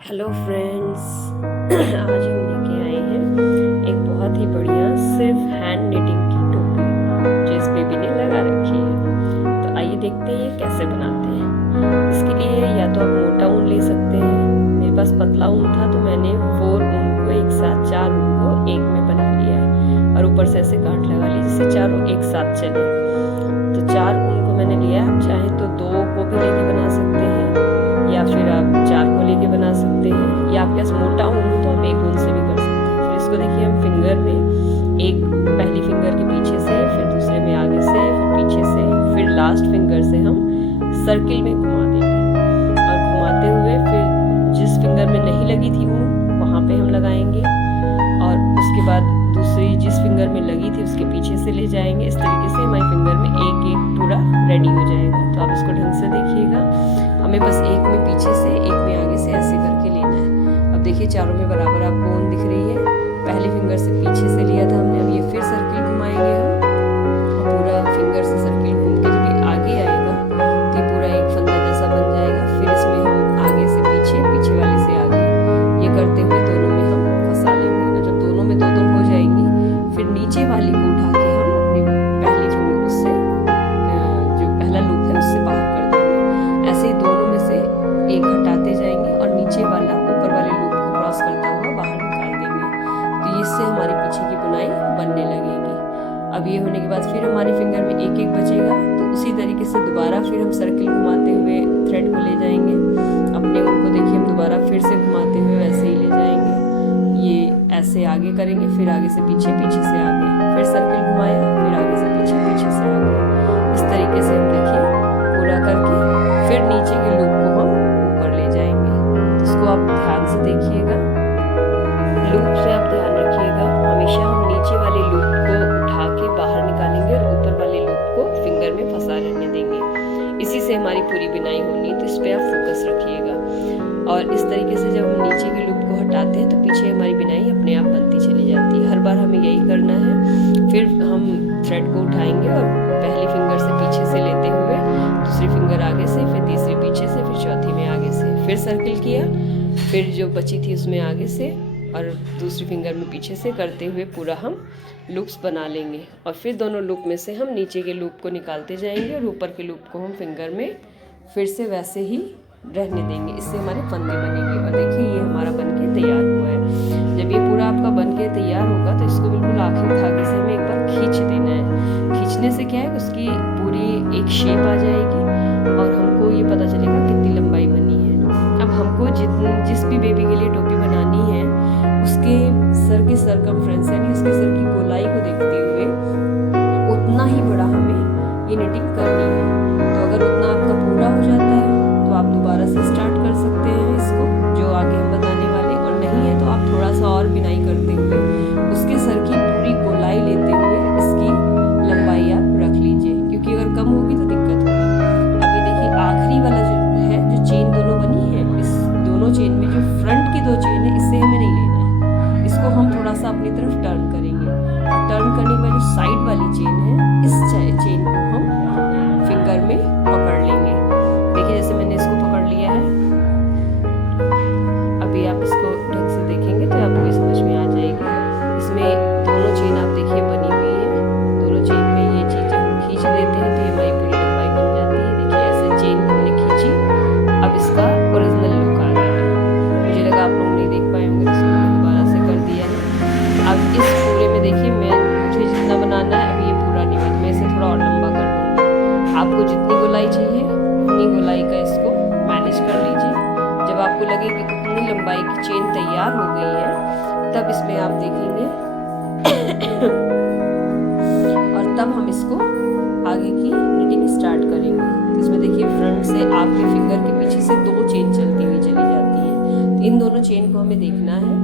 Hello friends. आज हम लेके आए हैं एक बहुत ही बढ़िया सिर्फ हैंड निटिंग की टोपी जो इस बेबी ने लगा रखी है। तो आइए देखते हैं ये कैसे बनाते हैं। इसके लिए या तो आप मोटा ऊन ले सकते हैं। मेरे पास पतला ऊन था तो मैंने 4 ऊन को एक साथ 4 ऊन को एक में बना लिया है और ऊपर से ऐसे गांठ लगा ली जिससे चारों एक साथ चले। तो 4 ऊन को मैंने लिया। आप चाहें तो 2 को भी लेके बना सकते हैं या फिर आप 4 को लेके बना सकते हैं, या आपके पास मोटा ऊन हो तो आप 1 ऊन से भी कर सकते हैं। फिर इसको देखिए हम फिंगर में एक पहली फिंगर के पीछे से, फिर दूसरे में आगे से, फिर पीछे से, फिर लास्ट फिंगर से हम सर्किल में घुमा देंगे और घुमाते हुए फिर जिस फिंगर में नहीं लगी थी ऊन वहाँ पे हम लगाएंगे और उसके बाद दूसरी जिस फिंगर में लगी थी उसके पीछे से ले जाएंगे। इस तरीके से हमारी फिंगर में एक एक पूरा रेडी हो जाएगा। तो आप इसको ढंग से देखिएगा। हमें बस एक में पीछे से एक में आगे से ऐसे करके लेना है। अब देखिए चारों में बराबर आपको ऊन दिख रही है। पहली फिंगर से पीछे से लिया था हमने, अब ये फिर सर्किल घुमाएंगे हम और पूरा फिंगर से सर्किल घूम के जब ये आगे आएगा तो ये पूरा एक फंदा जैसा बन जाएगा। फिर इसमें हम आगे से पीछे, पीछे वाले से आगे, ये करते हुए दोनों में हम फंसा लेंगे। और जब दोनों में दो हो जाएंगी फिर नीचे वाली को उठा के हम अपनी पहली फिंगर उससे जो पहला लूप है उससे बाहर कर देंगे। ऐसे ही दोनों में से एक हटाते जाएंगे और नीचे वाला ऊपर वाले लूप को क्रॉस करता हुआ बाहर निकाल देंगे। तो इससे हमारी पीछे की बुनाई बनने लगेगी। अब ये होने के बाद फिर हमारी फिंगर में एक एक बचेगा तो उसी तरीके से दोबारा फिर हम सर्किल घुमाते हुए थ्रेड को ले जाएंगे। अपने ऊन को देखिए हम दोबारा फिर से घुमाते हुए वैसे ही ले जाएंगे। ये ऐसे आगे करेंगे, फिर आगे से पीछे, पीछे से आगे, फिर सर्किल घुमाया, फिर आगे से पीछे, पीछे से आगे। इस तरीके से हम देखिए पूरा करके फिर नीचे के लूप को हम ऊपर ले जाएंगे। तो इसको आप ध्यान से देखिएगा, लूप से आप ध्यान रखिएगा। हमेशा हम नीचे वाले लूप को उठा के बाहर निकालेंगे और ऊपर वाले लूप को फिंगर में फंसा रहने देंगे। इसी से हमारी पूरी बुनाई होनी है। तो इस पर आप फोकस रखिएगा। और इस तरीके से जब हम नीचे के लूप को हटाते हैं तो पीछे हमारी बुनाई अपने आप बनती चली जाती है। हर बार हमें यही करना है। फिर हम थ्रेड को उठाएंगे और पहली फिंगर से पीछे से लेते हुए दूसरी फिंगर आगे से, फिर तीसरी पीछे से, फिर चौथी में आगे से, फिर सर्किल किया, फिर जो बची थी उसमें आगे से और दूसरी फिंगर में पीछे से करते हुए पूरा हम लूप्स बना लेंगे। और फिर दोनों लूप में से हम नीचे के लूप को निकालते जाएंगे और ऊपर के लूप को हम फिंगर में फिर से वैसे ही रहने देंगे। इससे हमारे फंदे बनेंगे। और देखिए ये हमारा बनके तैयार हुआ है। जब ये पूरा आपका बनके तैयार होगा तो इसको बिल्कुल आखिरी धागे से हमें एक बार खींच देना है। खींचने से क्या है, उसकी पूरी एक शेप आ जाएगी और हमको ये पता चलेगा कितनी लंबाई बनी है। अब हमको जिस भी बेबी के लिए टोपी बनानी है उसके सर के सरकमफ्रेंस यानी उसके सर की गोलाई को देखते हुए उतना ही बड़ा हमें ये निटिंग करनी है। तो अगर उतना आपका पूरा हो जाता है तो आप दोबारा से स्टार्ट कर सकते हैं इसको, जो आगे हम बताने वाले। और नहीं है तो आप थोड़ा सा और बिनाई करते हुए उसके सर की पूरी गोलाई लेते हुए इसकी लंबाई आप रख लीजिए, क्योंकि अगर कम होगी तो दिक्कत होगी। अब ये देखिए आखिरी वाला जो है, जो चेन दोनों बनी है, इस दोनों चेन में जो फ्रंट की 2 चेन है इससे हमें नहीं लेना है। इसको हम थोड़ा सा अपनी तरफ टर्न करेंगे और टर्न करने के बाद जो साइड वाली चेन है इस चेन को हम फिंगर में पकड़ लेंगे। देखिए जैसे मैंने इसको पकड़ लिया है। अभी आप इसको ढंग से देखेंगे तो आपको समझ में आ जाएगी। इसमें दोनों चेन आप देखिए बनी हुई है। दोनों चेन में ये चीज जब हम खींच लेते हैं तो ये हमारी पूरी लंबाई बन जाती है। देखिए ऐसे चेन हमने खींची, अब इसका ओरिजिनल लुक आ गया है। मुझे लगा आप लोग नहीं देख पाए होंगे, इसको मैंने दोबारा से कर दिया है। अब इस पूरे में देखिए मुझे जितना बनाना है, अब ये पूरा नहीं बना, मैं इसे थोड़ा और लंबा कर दूँगी। आपको जितनी गोलाई चाहिए उतनी गोलाई का इसको मैनेज कर लीजिए। जब आपको लगे कि उतनी लंबाई की चेन तैयार हो गई है तब इसमें आप देखेंगे और तब हम इसको आगे की निटिंग स्टार्ट करेंगे। तो इसमें देखिए फ्रंट से आपके फिंगर के पीछे से 2 चेन चलती हुई चली जाती हैं। तो इन दोनों चेन को हमें देखना है।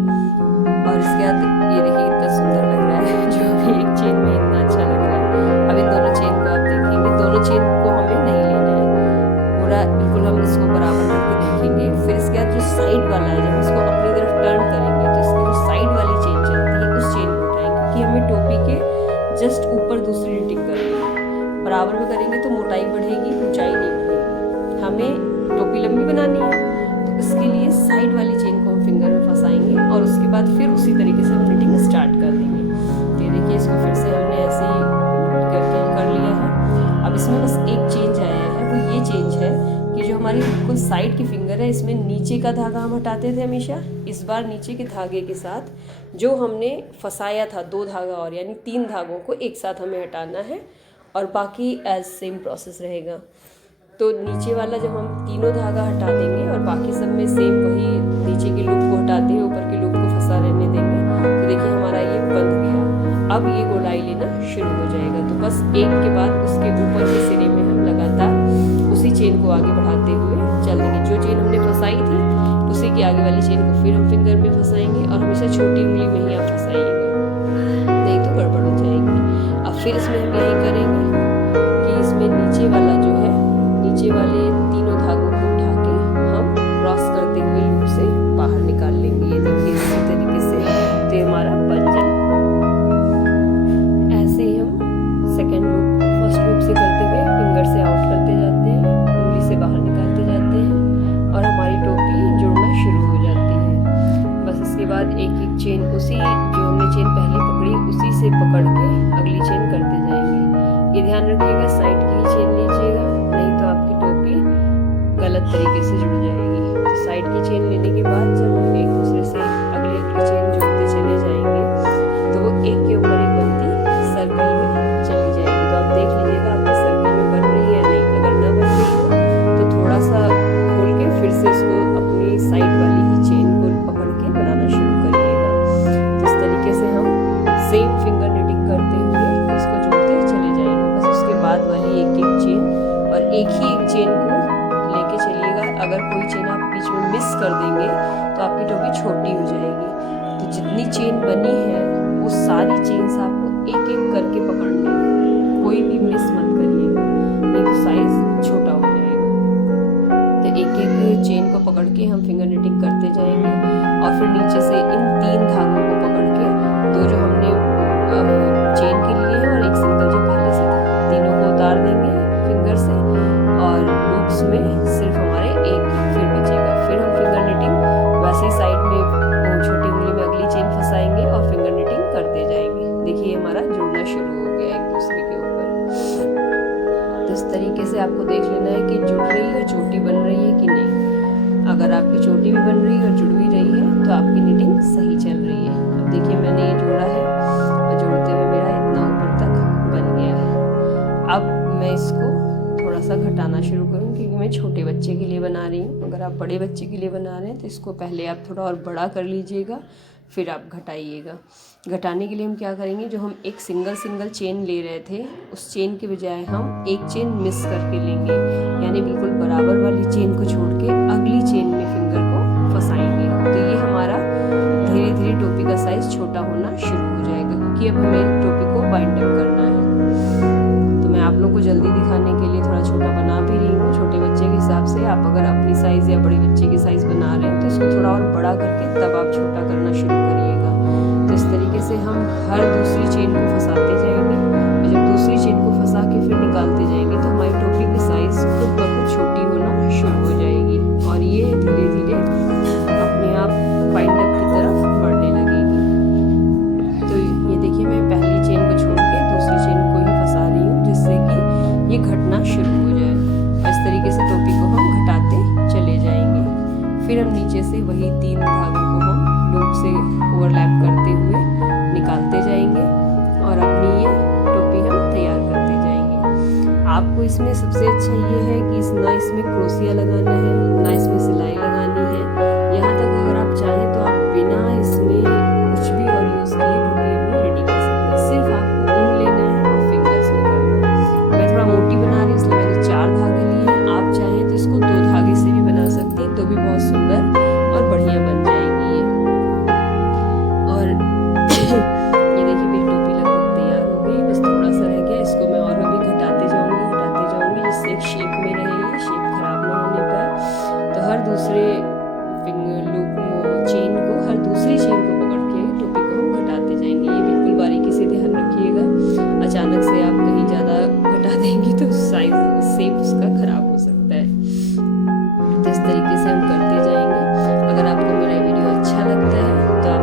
और इसके बाद ये देखिए कितना सुंदर लग रहा है, जो अभी एक चेन में इतना अच्छा लग रहा है। अब इन दोनों चेन को आप देखेंगे, दोनों चेन को हमें नहीं लेना है पूरा, बिल्कुल हम इसको बराबर करके देखेंगे। फिर इसके बाद जो साइड वाला है, जब इसको अपनी तरफ टर्न करेंगे तो इसकी जो साइड वाली चेन चलती है उस चेन को उठाएंगे, क्योंकि हमें टोपी के जस्ट ऊपर दूसरी निटिंग करनी है। बराबर में करेंगे तो मोटाई बढ़ेगी, ऊंचाई नहीं बढ़ेगी। हमें टोपी लंबी बनानी है तो इसके लिए साइड वाली चेन बाद फिर उसी तरीके से हम निटिंग स्टार्ट कर देंगे। तो ये देखिए इसको फिर से हमने ऐसे ही करके कर लिया है। अब इसमें बस एक चेंज आया है, वो ये चेंज है कि जो हमारी बिल्कुल साइड की फिंगर है इसमें नीचे का धागा हम हटाते थे हमेशा, इस बार नीचे के धागे के साथ जो हमने फंसाया था 2 धागा और यानी 3 धागों को एक साथ हमें हटाना है और बाकी एज सेम प्रोसेस रहेगा। तो नीचे वाला जब हम तीनों धागा हटा देंगे और बाकी सब में सेम वही नीचे के लूप को हटाते हैं, ऊपर के लूप को फंसा रहने देंगे। तो देखिए हमारा ये बंध गया। अब ये गोलाई लेना शुरू हो जाएगा। तो बस एक के बाद उसके ऊपर के सिरे में हम लगातार उसी चेन को आगे बढ़ाते हुए चल देंगे। जो चेन हमने फंसाई थी उसी की आगे वाली चेन को फिर हम फिंगर में फंसाएंगे और हमेशा छोटी उंगली में ही आप फंसाइएगा, नहीं तो गड़बड़ हो जाएगी। अब फिर इसमें हम यही करेंगे कि इसमें नीचे वाला जो है, नीचे वाले तीनों धागों को उठा के हम क्रॉस करते हुए लूप से बाहर निकाल लेंगे। ये देखिए इसी तरीके से तो हमारा बन जाए। ऐसे ही हम सेकेंड लूप फर्स्ट लूप से करते हुए फिंगर से आउट करते जाते हैं, उंगली से बाहर निकालते जाते हैं और हमारी टोपी जुड़ना शुरू हो जाती है। बस इसके बाद एक एक चेन उसी जो हमने चेन पहले पकड़ी उसी से पकड़ के अगली चेन करते जाएंगे। ये ध्यान रखिएगा साइड की ही चेन लीजिएगा, नहीं तो आपकी टोपी गलत तरीके से जुड़ जाएगी। तो साइड की चेन लेने के बाद जब हम एक दूसरे से अगली चेन जोड़ते चले जाएंगे तो वो एक के ऊपर एक बनती सर्कल में चली जाएगी। तो आप देख लीजिएगा आपकी सर्कल में बन रही है, नहीं अगर ना बन रही हो तो थोड़ा सा खोल के फिर से इसको अपनी साइड वाली ही चेन को पकड़ के बनाना शुरू करिएगा। तो इस तरीके से हम सेम फिंगर निटिंग करते हुए इसको जोड़ते चले जाएंगे। बस उसके बाद वाली एक एक चेन और एक ही एक चेन को लेके चलिएगा। अगर कोई चेन आप बीच में मिस कर देंगे तो आपकी टोपी छोटी हो जाएगी। तो जितनी चेन बनी है वो सारी चेन्स आपको एक एक करके पकड़नी है, कोई भी मिस मत करिएगा, नहीं तो साइज छोटा हो जाएगा। तो एक एक चेन को पकड़ के हम फिंगर निटिंग करते जाएंगे और फिर नीचे से इन 3 धागों को पकड़ के 2 जो हमने चेन के लिए हैं और एक सिंगल जो पहले से था, तीनों को उतार देंगे फिंगर से और लूप्स में सिर्फ हमारे एक फिर बचेगा। फिर हम फिंगर निटिंग वैसे ही साइड में छोटी उंगली में अगली चेन फंसाएंगे और फिंगर निटिंग करते जाएंगे। देखिए हमारा जुड़ना शुरू हो गया एक दूसरे के ऊपर। तो इस तरीके से आपको देख लेना है कि जुड़ रही है, चोटी बन रही है कि नहीं। अगर आपकी चोटी भी बन रही है और जुड़ भी रही है तो आपकी निटिंग सही चल रही है। अब देखिए मैंने ये जोड़ा है और जोड़ते हुए मेरा इतना ऊपर तक बन गया है। अब मैं इसको थोड़ा सा घटाना शुरू करूँ क्योंकि मैं छोटे बच्चे के लिए बना रही हूँ। अगर आप बड़े बच्चे के लिए बना रहे हैं तो इसको पहले आप थोड़ा और बड़ा कर लीजिएगा, फिर आप घटाइएगा। घटाने के लिए हम क्या करेंगे, जो हम एक सिंगल चेन ले रहे थे उस चेन के बजाय हम एक चेन मिस करके लेंगे, यानी बिल्कुल बराबर वाली चेन को छोड़ के अगली चेन में फिंगर को फंसाएंगे। तो ये हमारा धीरे धीरे टोपी का साइज़ छोटा होना शुरू हो जाएगा क्योंकि अब हमें टोपी को बाइंड अप करना है। तो मैं आप लोग को जल्दी दिखाने के लिए थोड़ा छोटा बना भी रही हूँ छोटे बच्चे के हिसाब से। आप अगर अपनी साइज़ या बड़े बच्चे की साइज़ बना रहे हैं तो इसको थोड़ा और बड़ा करके तब आप छोटा करना शुरू करिएगा। तो इस तरीके से हम हर दूसरी चेन को फंसाते जाएंगे और जब दूसरी चेन को फंसा के फिर निकालते जाएंगे तो हमारी टोपी की साइज़ खुद ब खुद छोटी होना शुरू हो जाएगी और ये धीरे धीरे अपने आप वाइंड अप की तरफ बढ़ने लगेगी। तो ये देखिए मैं पहली चेन को छोड़ के दूसरी चेन को ही फंसा रही हूँ जिससे कि ये घटना शुरू हो जाए। इस तरीके से टोपी को हम घटाते चले जाएंगे। फिर हम नीचे से वही 3 धागों को हम लूप से ओवरलैप करते हुए निकालते जाएंगे और अपनी ये टोपी हम तैयार करते जाएंगे। आपको इसमें सबसे अच्छा ये है कि ना इसमें क्रोशिया लगाना है ना इसमें सिलाई लगानी है। यहाँ तक अगर आप चाहें तो आप बिना इसमें कुछ भी और यूज़ किए टोपी अपनी रेडी कर सकते हैं। सिर्फ आपको ऊन लेना है और फिंगर्स में करना है। मैं थोड़ा मोटी बना रही हूँ इसलिए मैंने 4 धागे लिए हैं। आप चाहें तो इसको 2 धागे से भी बना सकती हैं तो भी बहुत सुंदर और बढ़िया बन जाएगी ये। और ये देखिए मेरी टोपी लगभग तैयार हो गई, बस थोड़ा सा रह गया। इसको मैं और अभी घटाते जाऊंगी जिससे एक शेप में रहे, ये शेप खराब ना होने पाए। तो हर दूसरे चेन को हर दूसरी चेन को पकड़ के टोपी को हम घटाते जाएंगे। ये बिल्कुल बारीकी से ध्यान रखिएगा, अचानक से आप कहीं ज़्यादा घटा देंगी तो साइज शेप उसका खराब हो सकता है। तो इस तरीके से हम करते जाएंगे। अगर आपको मेरा वीडियो अच्छा लगता है तो आप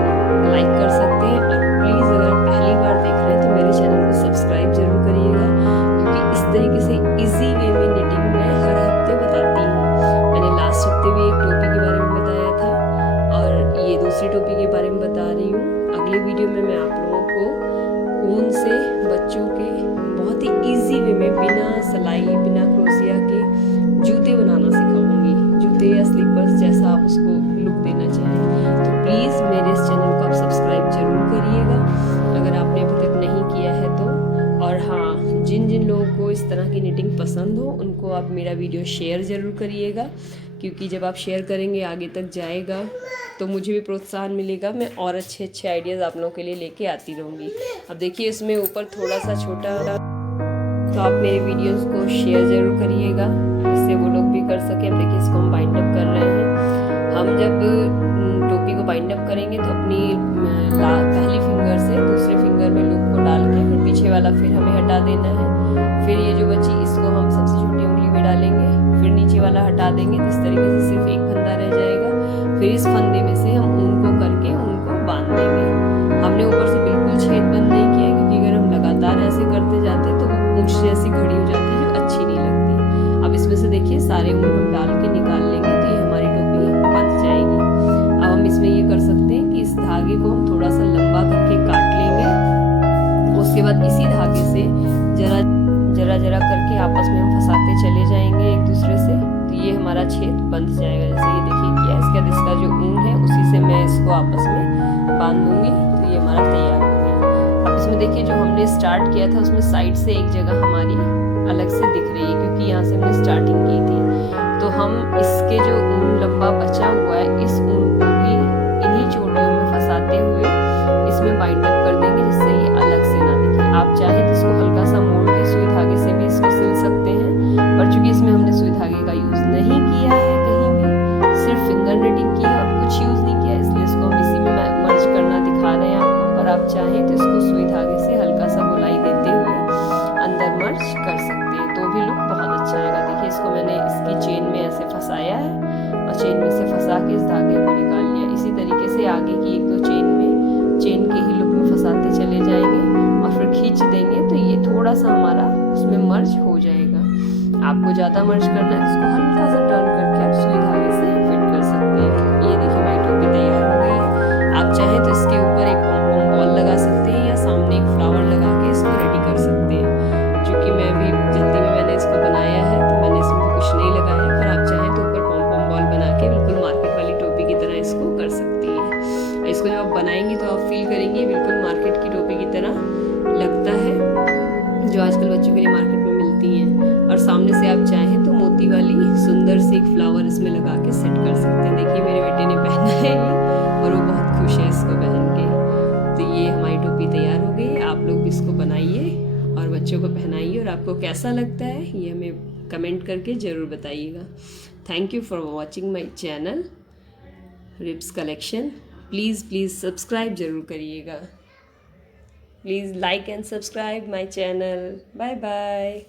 इस तरह की निटिंग पसंद हो उनको आप मेरा वीडियो शेयर ज़रूर करिएगा, क्योंकि जब आप शेयर करेंगे आगे तक जाएगा तो मुझे भी प्रोत्साहन मिलेगा, मैं और अच्छे अच्छे आइडियाज़ आप लोगों के लिए लेके आती रहूँगी। अब देखिए इसमें ऊपर थोड़ा सा छोटा, तो आप मेरे वीडियोस को शेयर ज़रूर करिएगा जिससे वो लोग भी कर सकें। अब देखिए इसको हम बाइंड अप कर रहे हैं। हम जब टोपी को बाइंड अप करेंगे तो अपनी पहली फिंगर से दूसरे फिंगर में लूप को डाल के फिर पीछे वाला फिर हमें हटा देना है। फिर ये जो बची इसको हम सबसे छोटी उंगली में डालेंगे, फिर नीचे वाला हटा देंगे। तो इस तरीके से सिर्फ एक फंदा रह जाएगा। फिर इस फंदे में से हम ऊन को करके उनको बांध देंगे। हमने ऊपर से बिल्कुल छेद बंद नहीं किया, क्योंकि अगर हम लगातार ऐसे करते जाते तो पूंछ जैसी घड़ी हो जाती है जो अच्छी नहीं लगती। अब इसमें से देखिए सारे ऊन हम डाल के निकाल लेंगे तो ये हमारी टोपी बंध जाएगी। अब हम इसमें ये कर सकते हैं कि इस धागे को हम थोड़ा सा लंबा करके काट लेंगे। उसके बाद इसी धागे से जरा जरा करके आपस में हम फंसाते चले जाएंगे एक दूसरे से, तो ये हमारा छेद बंध जाएगा। जैसे ये देखिए किया, इसके बाद इसका जो ऊन है उसी से मैं इसको आपस में बांध दूंगी, तो ये हमारा तैयार हो गया। अब इसमें देखिए जो हमने स्टार्ट किया था उसमें साइड से एक जगह हमारी अलग से दिख रही है, क्योंकि यहाँ से हमने स्टार्टिंग की थी। तो हम इसके जो ऊन लंबा बचा हुआ है इस ऊन को भी इन्हीं चोटियों में फंसाते हुए इसमें बाइंड अप कर देंगे, जिससे ये अलग से ना दिखे। आप चाहे तो इसको हल्का सा मोड़ के सुई धागे से भी इसको सिल सकते हैं, पर चूंकि इसमें हमने सुई धागे का यूज़ नहीं किया है, कहीं भी सिर्फ फिंगर निटिंग की है और कुछ यूज़ नहीं किया, इसलिए इसको हम इसी में मर्ज करना दिखा रहे हैं आपको। और आप चाहें तो इसको सुई धागे से हल्का सा गोलाई देते हुए अंदर मर्ज कर सकते हैं, तो भी लुक बहुत अच्छा आएगा। देखिए इसको मैंने इसकी चेन में ऐसे फंसाया है और चेन में से फंसा के इस धागे को निकाल लिया। इसी तरीके से आगे की एक दो चेन के ही लुक में फंसाते चले जाएंगे और फिर खींच देंगे तो ये थोड़ा सा हमारा उसमें मर्ज हो जाएगा। आपको ज़्यादा मर्ज करना है इसको हल्का सा टर्न करके आप सुई धागे से फिट कर सकते हैं। ये देखिए हमारी टोपी तैयार हो गई है। आप चाहें तो इसके ऊपर एक पॉम बॉल लगा सकते हैं या सामने एक फ्लावर लगा के इसको रेडी कर सकते हैं। क्योंकि मैं भी जल्दी में मैंने इसको बनाया है तो मैंने इसमें कुछ नहीं लगाया, पर आप चाहें तो ऊपर पॉम बॉल बना के बिल्कुल मार्केट वाली टोपी की तरह इसको कर सकती हैं। इसको जब आप बनाएंगी तो आप फील करेंगे बिल्कुल मार्केट की टोपी की तरह लगता है, जो आजकल बच्चों के लिए मार्केट में मिलती हैं। और सामने से आप चाहें तो मोती वाली सुंदर से एक फ्लावर इसमें लगा के सेट कर सकते हैं। देखिए मेरे बेटे ने पहना है और वो बहुत खुश है इसको पहन के। तो ये हमारी टोपी तैयार हो गई। आप लोग भी इसको बनाइए और बच्चों को पहनाइए, और आपको कैसा लगता है ये हमें कमेंट करके ज़रूर बताइएगा। Thank you for watching my channel ribs collection. Please subscribe ज़रूर करिएगा। Please like and subscribe my channel. Bye bye.